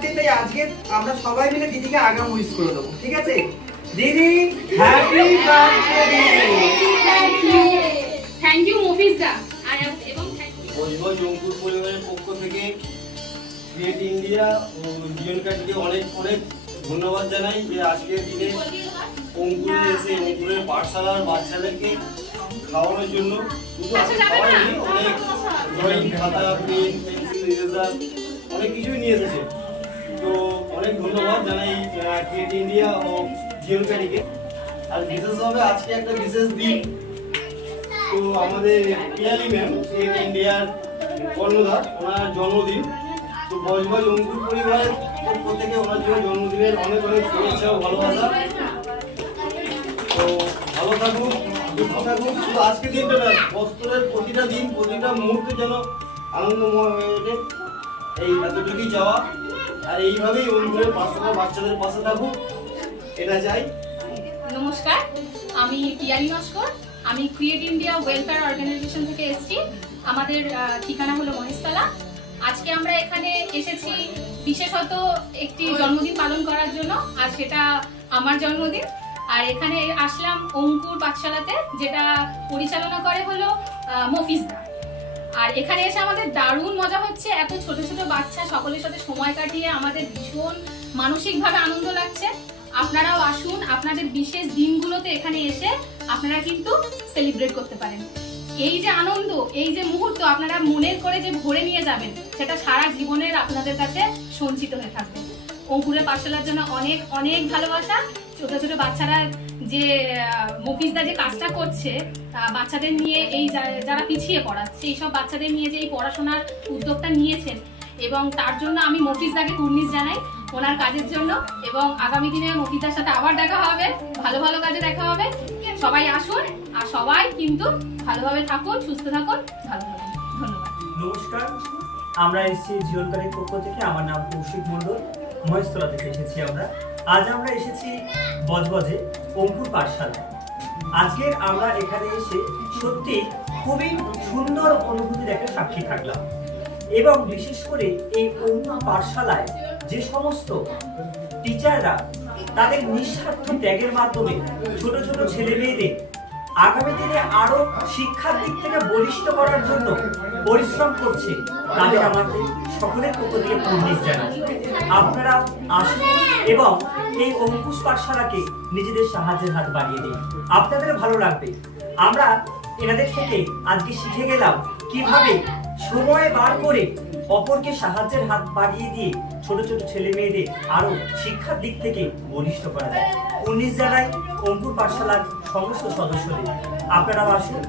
Birthday তাই আজকে আমরা সবাই মিলে দিদিকে আগাম উইশ করে দেবো ঠিক আছে? দিদি happy birthday thank you movies দা আর এবং thank you- পরিবারের পক্ষ থেকে ক্রিয়েট ইন্ডিয়া ও অনেক অনেক ধন্যবাদ জানাই যে আজকের দিনে অঙ্কুরে এসে অঙ্কুরের পাঠশালার বাচ্চাদেরকে খাওয়ানোর জন্য। শুধু অনেক ড্রয়িং খাতা পেন পেন্সিল ইরেজার অনেক কিছুই নিয়ে এসেছে। অনেক ধন্যবাদ জানাই ক্রিয়েট ইন্ডিয়া ও জিওন কাটিকে আর বিশেষভাবে আজকে একটা বিশেষ দিন। তো আমাদের পিয়ালি ম্যাম স্টেট ইন্ডিয়ার কর্ণধার, ওনার জন্মদিন। তো বজবজ অঙ্কুর পরিবারের পক্ষ থেকে ওনার জন্য জন্মদিনের অনেক অনেক শুভেচ্ছা ও ভালোবাসা। তো ভালো থাকুন, সুস্থ থাকুন। শুধু আজকে দিনটা না, বছরের প্রতিটা দিন, প্রতিটা মুহূর্তে যেন আনন্দময় হয়ে ওঠে। এই এতটুকুই চাওয়া। আর এইভাবেই অঙ্কুরের পাশে বাচ্চাদের পাশে থাকুক। এটা চাই। নমস্কার, আমি পিয়ালি নস্কর। আমি ক্রিয়েট ইন্ডিয়া ওয়েলফেয়ার অর্গানাইজেশন থেকে এসেছি। আমাদের ঠিকানা হলো মহেশতলা। আজকে আমরা এখানে এসেছি বিশেষত একটি জন্মদিন পালন করার জন্য, আর সেটা আমার জন্মদিন। আর এখানে আসলাম অঙ্কুর পাঠশালাতে, যেটা পরিচালনা করে হলো মফিজদা আর এখানে এসে আমাদের দারুণ মজা হচ্ছে। এত ছোট ছোট বাচ্চা সকলের সাথে সময় কাটিয়ে আমাদের ভীষণ মানসিকভাবে আনন্দ লাগছে। আপনারাও আসুন, আপনাদের বিশেষ দিনগুলোতে এখানে এসে আপনারা কিন্তু সেলিব্রেট করতে পারেন। এই যে আনন্দ, এই যে মুহূর্ত আপনারা মনের করে যে ভরে নিয়ে যাবেন, সেটা সারা জীবনের আপনাদের কাছে সঞ্চিত হয়ে থাকবে। অঙ্কুরের পাঠশালার জন্য অনেক অনেক ভালোবাসা। ছোট ছোট বাচ্চারা যে আহ, মফিজদা যে কাজটা করছে বাচ্চাদের নিয়ে এই যারা পিছিয়ে পড়া সেই সব বাচ্চাদের নিয়ে যে এই পড়াশোনার উদ্যোগটা নিয়েছেন। এবং তার জন্য আমি মফিজদাকে কুর্নিশ জানাই ওনার কাজের জন্য। এবং আগামী দিনে মফিজদার সাথে আবার দেখা হবে ভালো ভালো কাজে দেখা হবে। সবাই আসুন আর সবাই কিন্তু ভালোভাবে থাকুন সুস্থ থাকুন ভালো থাকুন। ধন্যবাদ। নমস্কার আমরা এসেছি জীবনকারীর পক্ষ থেকে। আমার নাম কৌশিক মণ্ডল। মহেশতলা থেকে এসেছি আমরা। আজ আমরা এসেছি বজবজে অঙ্কুর পাঠশালায়। আজকের আমরা এখানে এসে সত্যি খুবই সুন্দর অনুভূতির একটা সাক্ষী থাকলাম। এবং বিশেষ করে এই অঙ্কুর পাঠশালায় যে সমস্ত টিচাররা তাদের নিঃস্বার্থ ত্যাগের মাধ্যমে ছোট ছোট ছেলে মেয়েদের আগামী দিনে আরও শিক্ষার দিক থেকে বলিষ্ঠ করার জন্য পরিশ্রম করছে। তাদের আমাদের সকলের পক্ষ থেকে পণ্ডিত জানাই। আপনারা আসুন এবং এই অঙ্কুশ পাঠশালাকে নিজেদের সাহায্যের হাত বাড়িয়ে দিন। আপনাদের ভালো লাগবে। আমরা এনাদের থেকে আজকে শিখে গেলাম কীভাবে সময় বার করে অপরকে সাহায্যের হাত বাড়িয়ে দিয়ে ছোট ছোট ছেলে মেয়েদের আরও শিক্ষার দিক থেকে বলিষ্ঠ করা যায়। উনিশ জেলায় অঙ্কুর পাঠশালার সমস্ত সদস্যদের আপনারাও আসুন